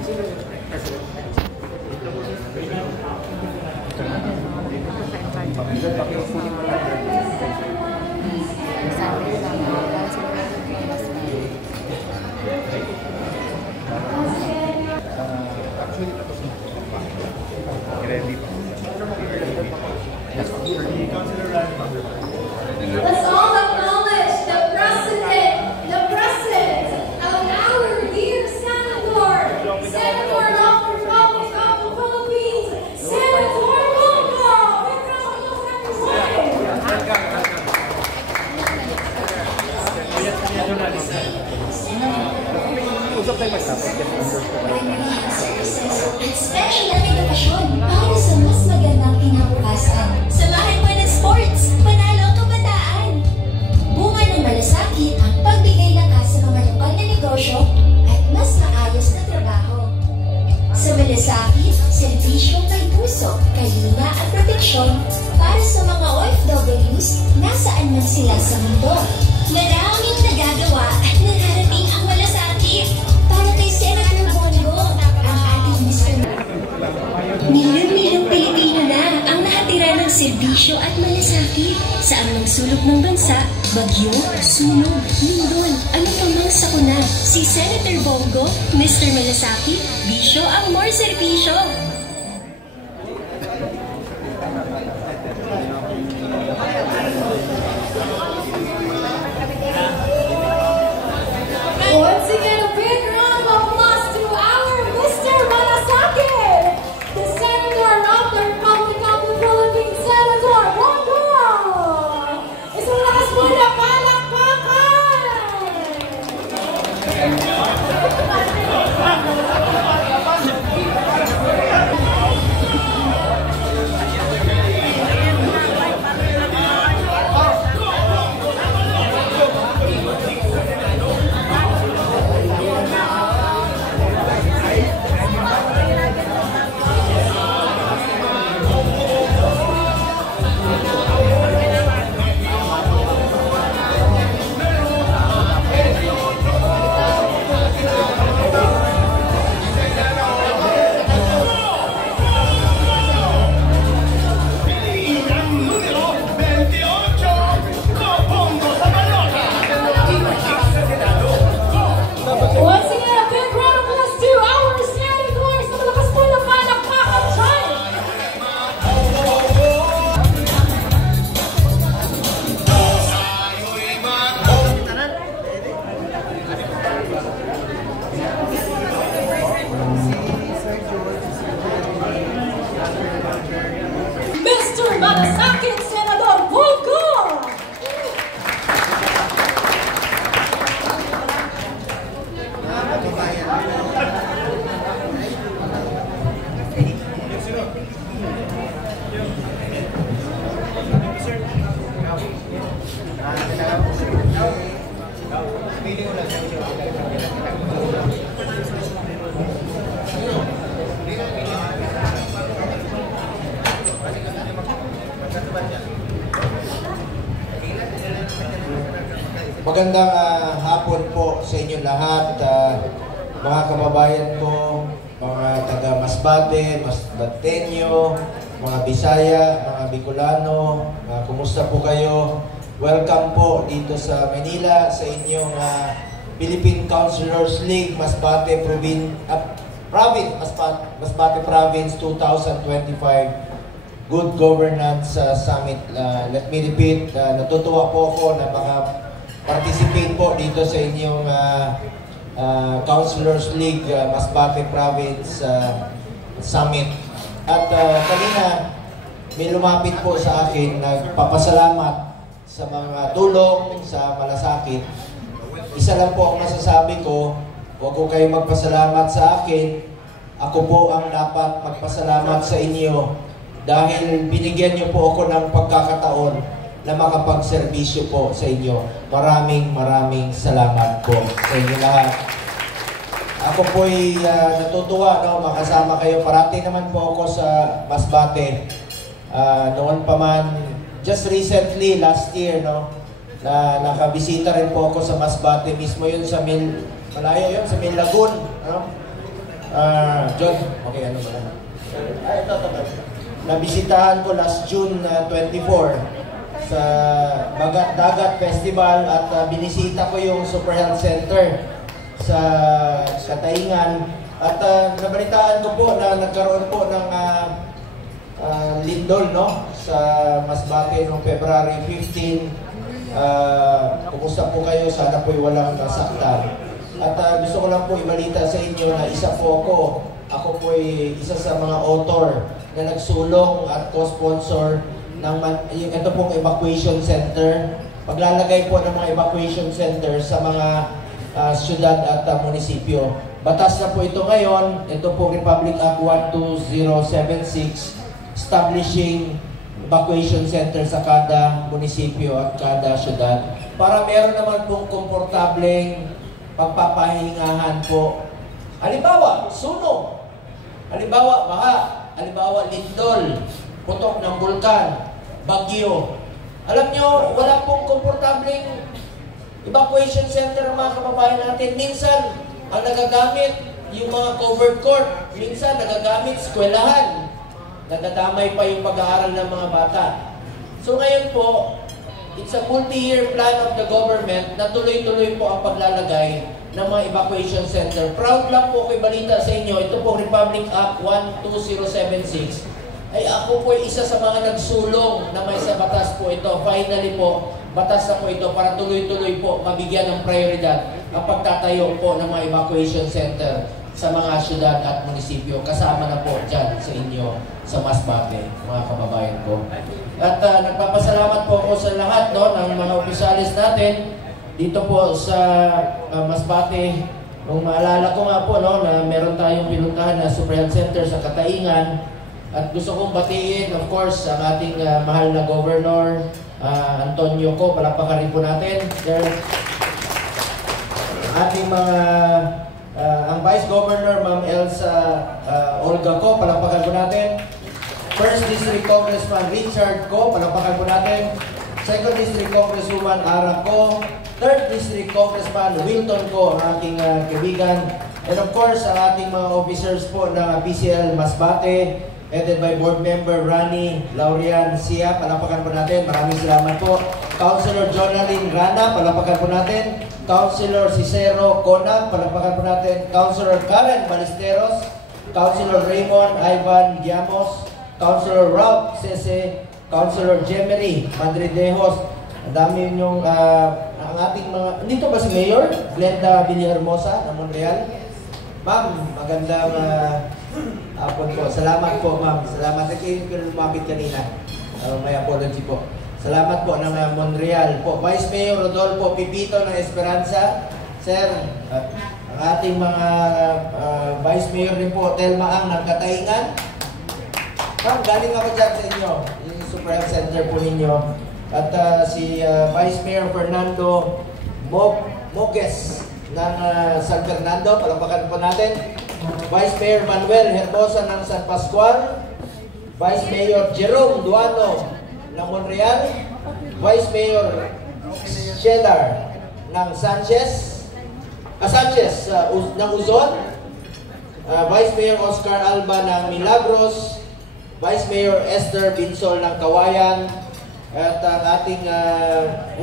Let's all acknowledge the presence of our dear Senator of the Republic of the Philippines, Senator Bongo! Special na edukasyon para sa mas magandang kinabukasan. Samahan mo ng sports, panalo kabataan. Bunga ng malasakit ang pagbigay lakas sa mga lokal na negosyo at mas maayos na trabaho. Sa malasakit, serbisyong may puso, kalinga at proteksyon para sa mga OFWs nasaan man sila sa mundo. Maraming nagagawa at nararating ang malasakit para kay Senator Bongo, ang ating Mr. Milyon-milyong Pilipino na ang nakatira ng serbisyo at malasakit sa amang sulok ng bansa, bagyo, sunog, lindol, ano pa mang sakuna. Si Senator Bongo, Mr. Malasakit, bisyo ang more serbisyo. Once again, a big round of applause to our Mr. Malasakit, the Senator of the Republic of the Philippines, Senator Bongo! Isang lakas po na palakpakan! Once again, a big round of applause to our senators. Malakas po na palakpakan dyan. Mr. Malasakit, Senador Bongo! Magandang hapon po sa inyo lahat, mga kababayan ko, mga taga Masbate, Masbateño, mga Bisaya, mga Bicolano, kumusta po kayo? Welcome po dito sa Manila sa inyong Philippine Councilors League Masbate Masbate Province 2025 Good Governance Summit. Let me repeat, natutuwa po ako na participate po dito sa inyong Councilors League Masbate Province Summit. At kanina may lumapit po sa akin, nagpapasalamat sa mga tulong sa malasakit. Isa lang po ang masasabi ko, huwag ko kayo magpasalamat sa akin. Ako po ang dapat magpasalamat sa inyo dahil binigyan niyo po ako ng pagkakataon na makapagserbisyo po sa inyo. Maraming salamat po sa inyo lahat. Ako po'y natutuwa, no, makasama kayo. Parating naman po ako sa Masbate. Noon pa man, just recently, last year, no, na nakabisita rin po ako sa Masbate. Mismo yun sa malayo yun, sa Milagun. No? John, okay, ano ba lang? Ito. Nabisitahan ko last June 24 sa Dagat Festival at binisita ko yung Super Health Center sa Kataingan at nabalitaan ko po na nagkaroon po ng lindol, no, sa Masbate noong February 15. Kumusta po kayo? Sana po'y walang nasaktan. At gusto ko lang po ibalita sa inyo na isa po ako po'y isa sa mga author na nagsulong at co-sponsor ng ito pong evacuation center. Paglalagay po ng mga evacuation center sa mga syudad at munisipyo. Batas na po ito ngayon. Ito po Republic Act 12076 establishing evacuation center sa kada munisipyo at kada syudad para meron naman pong komportableng pagpapahingahan po. Halimbawa, sunog. Halimbawa, baha. Halimbawa, lindol. Putok ng bulkan. Bagyo. Alam nyo, wala pong komportableng evacuation center ang mga kababayan natin. Minsan, ang nagagamit yung mga covered court. Minsan, nagagamit eskwelahan. Nadadamay pa yung pag-aaral ng mga bata. So ngayon po, it's a multi-year plan of the government na tuloy-tuloy po ang paglalagay ng mga evacuation center. Proud lang po ko'y balita sa inyo, ito po Republic Act 12076. Ay ako po isa sa mga nagsulong na may sa batas po ito. Finally po, batas na po ito para tuloy-tuloy po mabigyan ng prioridad ang pagtatayo po ng mga evacuation center sa mga syudad at munisipyo. Kasama na po dyan sa inyo sa Masbate, mga kababayan ko. At nagpapasalamat po ako sa lahat, no, ng mga opisyalis natin dito po sa Masbate. Kung maalala ko nga po, no, na meron tayong pinuntahan na Super Health Center sa Kataingan. At gusto kong batiin, of course, ang ating mahal na Governor Antonio Co. Palakpakan rin po natin. Ating mga ang Vice Governor, Ma'am Elsa Olga Co. Palakpakan po natin. First District Congressman Richard Co. Palakpakan po natin. Second District Congresswoman Ara Co. Third District Congressman Wilton Co. Ang aking kaibigan. And of course, ang ating mga officers po ng PCL Masbate, headed by Board Member Rani Laurian Sia. Palakpakan po natin. Maraming salamat po. Councilor Jonalyn Rana. Palakpakan po natin. Councilor Cicero Conag, palakpakan po natin. Councilor Karen Ballesteros, Councilor Raymond Ivan Giamos, Councilor Rob Sese, Councilor Jemery Madridejos. Ang dami yung ang ating mga... Dito ba si Mayor? Glenda Villahermosa ng Montreal. Ma'am, magandang hapon po. Salamat po, ma'am. Salamat sa kayo lumapit kanina. May apology po. Salamat po ng Montreal po. Vice Mayor Rodolfo Pipito ng Esperanza. Sir, ang ating mga Vice Mayor rin po, Telma Ang ng Kataingan. Ma'am, galing ako dyan sa inyo. Yung Super Health Center po ninyo. At si Vice Mayor Fernando Mogues ng San Fernando. Palakpakan po natin. Vice Mayor Manuel Hermosa ng San Pascual. Vice Mayor Jerome Duano ng Montreal, Vice Mayor Cheddar ng Sanchez ng Uzon, Vice Mayor Oscar Alba ng Milagros, Vice Mayor Esther Binsol ng Kawayan, at ang ating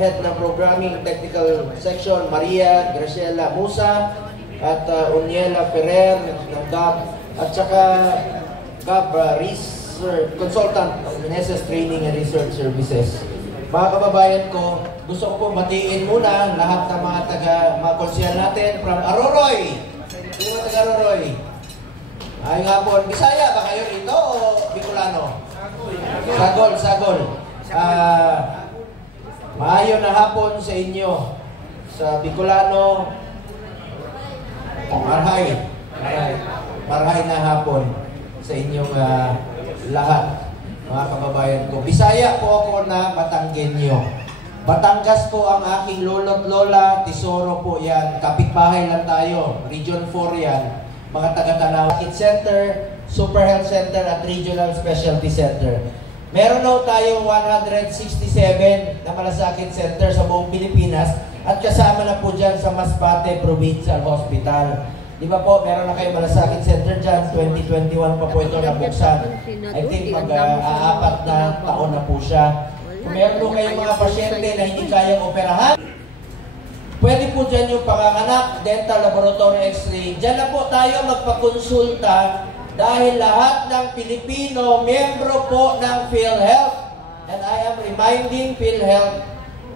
Head ng Programming Technical Section, Maria Graciela Musa, at Uniela Ferrer ng GAB, at saka GAB Consultant of Meneses Training and Research Services. Mga kababayan ko, gusto ko po batiin muna lahat ng mga konsyal natin from Aroroy. Sino mga taga Aroroy? Ay nga po, Bisaya ba kayo rito o Bicolano? Sagol. Maayon na hapon sa inyo. Sa Bicolano, marhay na hapon sa inyong lahat, mga kababayan ko. Bisaya po ako na Batanggenyo. Batangas po ang aking lolo't lola, Tesoro po yan. Kapitbahay lang tayo. Region 4 yan. Mga taga-Tanaw. Center, Super Health Center at Regional Specialty Center. Meron daw tayong 167 na malasakit center sa buong Pilipinas at kasama na po dyan sa Masbate Provincial Hospital. Di ba po, meron na kayo Malasakit Center dyan, 2021 pa po ito nabuksan. I think mag-aapat na taon na po siya. Kung meron po kayong mga pasyente na hindi kayang operahan, pwede po dyan yung panganganak, dental, laboratory, x-ray. Dyan na po tayo magpakonsulta dahil lahat ng Pilipino, miyembro po ng PhilHealth. And I am reminding PhilHealth,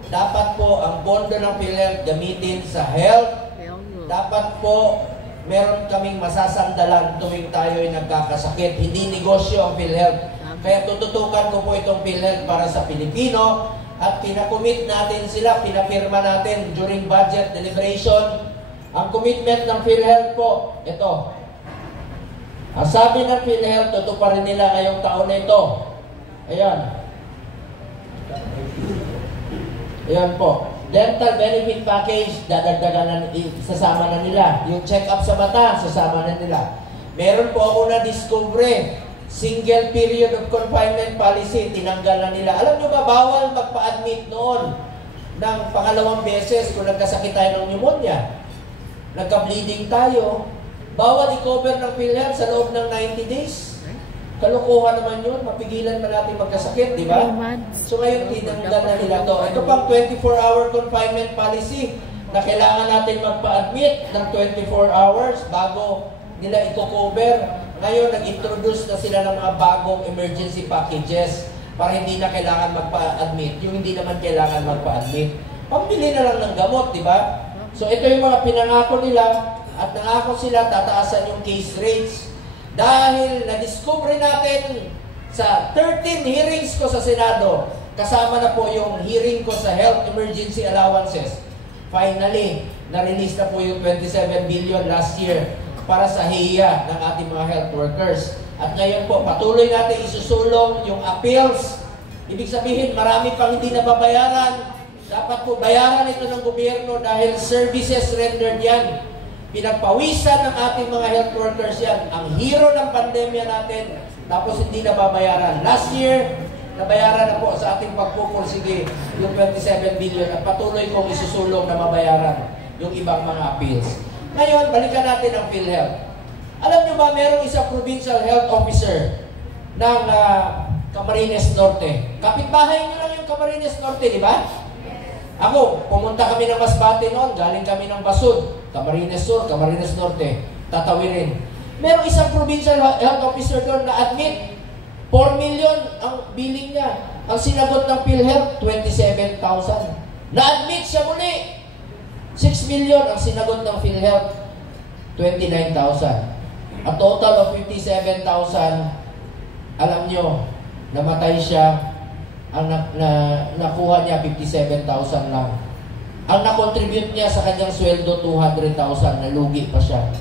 dapat po ang bondo ng PhilHealth gamitin sa health. Dapat po meron kaming masasandalan tuwing tayo ay nagkakasakit. Hindi negosyo ang PhilHealth. Kaya tututukan ko po itong PhilHealth para sa Pilipino at pinakomit natin sila, pinapirma natin during budget deliberation. Ang commitment ng PhilHealth po, ito. Ang sabi ng PhilHealth, tutuparin nila ngayong taon na ito. Ayan. Ayan po. Dental benefit package, dadagdagan na, sasama na nila. Yung check-up sa mata, sasama na nila. Meron po ako na-discover, single period of confinement policy, tinanggal na nila. Alam nyo ba, bawal magpa-admit noon ng pangalawang beses kung nagkasakit tayo ng pneumonia. Nagka-bleeding tayo. Bawal i-cover ng PhilHealth sa loob ng 90 days. Kalukuhan naman yun, mapigilan pa natin magkasakit, di ba? So ngayon, tinanggal na nila to. Ito pang 24-hour confinement policy na kailangan natin magpa-admit ng 24 hours bago nila i-cover. Ngayon, nag-introduce na sila ng mga bagong emergency packages para hindi na kailangan magpa-admit. Yung hindi naman kailangan magpa-admit. Pambili na lang ng gamot, di ba? So ito yung mga pinangako nila at nangako sila tataasan yung case rates. Dahil na-discover natin sa 13 hearings ko sa Senado, kasama na po yung hearing ko sa health emergency allowances. Finally, na-release na po yung 27 billion last year para sa hiya ng ating mga health workers. At ngayon po, patuloy natin isusulong yung appeals. Ibig sabihin, marami pang hindi nababayaran. Dapat po bayaran ito ng gobyerno dahil services rendered yan. Pinagpawisan ng ating mga health workers yan. Ang hero ng pandemya natin, tapos hindi nababayaran. Last year, nabayaran na po sa ating pagpupursige yung 27 billion at patuloy kong isusulong na mabayaran yung ibang mga appeals. Ngayon, balikan natin ang PhilHealth. Alam nyo ba, merong isang provincial health officer ng Camarines Norte. Kapitbahay nyo lang yung Camarines Norte, di ba? Ako, pumunta kami ng Masbate noon, galing kami ng Basud, Camarines Sur, Camarines Norte, tatawirin. Merong isang provincial health officer doon na admit, 4 million ang billing niya. Ang sinagot ng PhilHealth, 27,000. Na-admit siya muli. 6 million ang sinagot ng PhilHealth, 29,000. A total of 57,000, alam nyo, namatay siya. Ang nakuha niya 57,000 lang. Ang na-contribute niya sa kanyang sweldo 200,000, nalugi pa siya.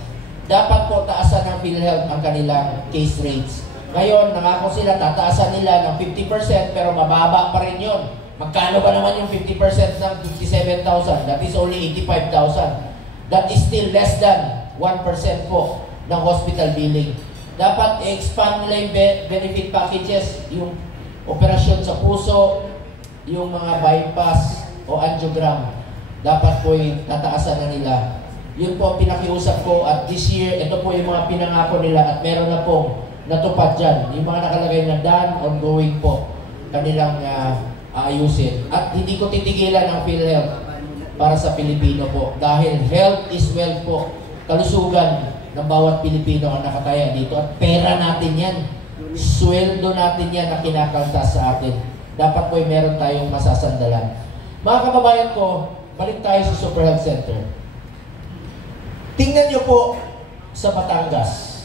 Dapat po taasan ng PhilHealth ang kanilang case rates. Ngayon, nangako sila, tataasan nila ng 50% pero mababa pa rin yun. Magkano ba naman yung 50% ng 57,000? That is only 85,000. That is still less than 1% po ng hospital billing. Dapat i-expand nila yung benefit packages, yung operasyon sa puso, yung mga bypass o angiogram, dapat po yung tataasan na nila. Yun po ang pinakiusap ko at this year, ito po yung mga pinangako nila at meron na po natupad dyan. Yung mga nakalagay na done, ongoing po, kanilang aayusin. At hindi ko titigilan ang PhilHealth para sa Pilipino po. Dahil health is wealth po. Kalusugan ng bawat Pilipino ang nakataya dito. At pera natin yan. Sweldo natin yan na kinakaltas sa atin. Dapat po meron tayong masasandalan. Mga kababayan ko, balik tayo sa Super Health Center. Tingnan nyo po sa Batangas.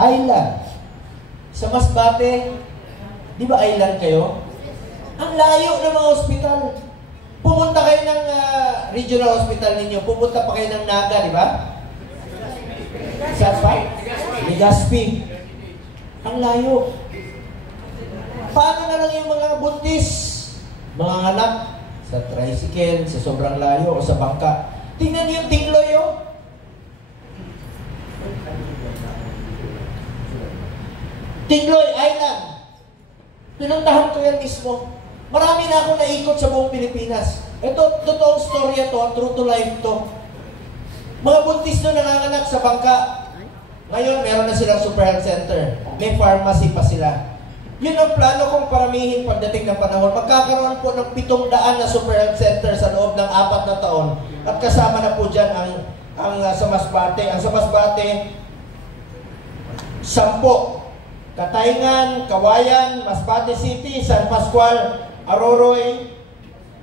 Island. Sa Masbate, di ba island kayo? Ang layo ng mga ospital. Pumunta kayo ng regional hospital ninyo. Pumunta pa kayo ng Naga, di ba? Saan pa? Legazpi. Ang layo. Paano na lang yung mga buntis? Mga anak sa tricycle, sa sobrang layo o sa bangka. Tingnan niyo yung Tingloy, oh. Tingloy Island. Pinuntahan ko yan mismo. Marami na akong naikot sa buong Pilipinas. Ito, totoong storya to, true to life to. Mga buntis na nanganganak sa bangka. Ngayon, meron na silang Super Health Center. May pharmacy pa sila. Yun ang plano kong paramihin pagdating ng panahon. Magkakaroon po ng 700 na Super Health Center sa loob ng 4 na taon. At kasama na po dyan ang sa Masbate. Ang sa Masbate, 10. Katayngan, Kawayan, Masbate City, San Pascual, Aroroy,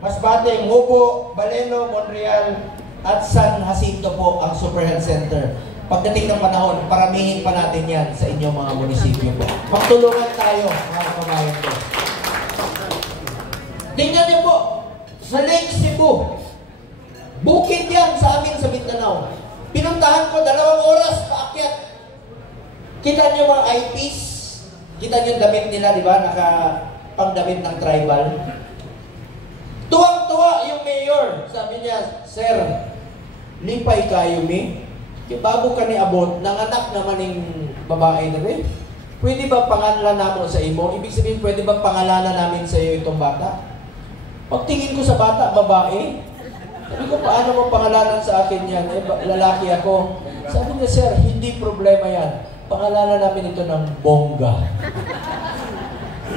Masbate, Mubo, Baleno, Monreal, at San Jacinto po ang Super Health Center. Pagdating ng panahon, paramihin pa natin yan sa inyong mga munisipyo po. Magtulungan tayo, mga kabayan po. Tingnan niyo po, sa Lake Cebu, bukid yan sa amin sa Mindanao. Pinuntahan ko 2 oras paakyat. Kita niyo mga eyepiece, kita niyo yung damit nila, di ba? Nakapangdamit ng tribal. Tuwang-tuwa yung mayor. Sabi niya, Sir, lipay kayo mi. Bago ka ni abot, nanganak naman yung babae na rin. Pwede ba pangalanan namin sa imo? Ibig sabihin, pwede ba pangalanan namin sa iyo itong bata? Pagtingin ko sa bata, babae. Sabi ko, paano mo pangalanan sa akin yan? Lalaki ako. Sabi niya, Sir, hindi problema yan. Pangalanan namin ito ng Bongga.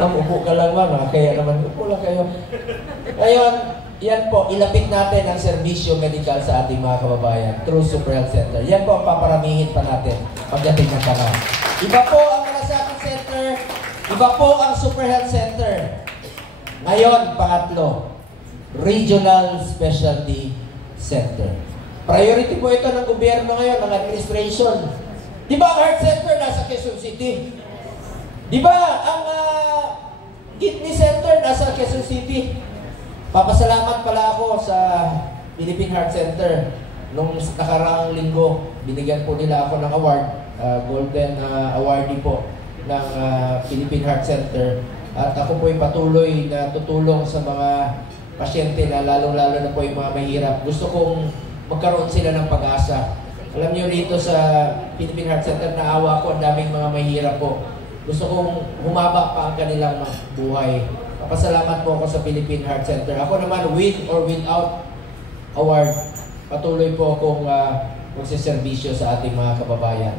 Upo ka lang mga, kaya naman upo lang kayo. Ngayon, yan po, ilapit natin ang serbisyo medikal sa ating mga kababayan through Super Health Center. Yan po ang paparamihin pa natin pagdating ng panahon. Iba po ang Malasakit Center, iba po ang Super Health Center. Ngayon, pangatlo, Regional Specialty Center. Priority po ito ng gobyerno ngayon, ng administration. Di ba ang Heart Center nasa Quezon City? Di ba ang Kidney Center nasa Quezon City? Papasalamat pala ako sa Philippine Heart Center. Nung nakaraang linggo, binigyan po nila ako ng award, Golden Awardee po ng Philippine Heart Center. At ako po ay patuloy na tutulong sa mga pasyente na lalong-lalo na po yung mga mahirap. Gusto kong magkaroon sila ng pag-asa. Alam niyo rito sa Philippine Heart Center, naawa ko, ang daming mga mahirap po. Gusto kong humaba pa ang kanilang buhay. Papasalamat po ako sa Philippine Heart Center. Ako naman, with or without award, patuloy po akong magsiservisyo sa ating mga kababayan.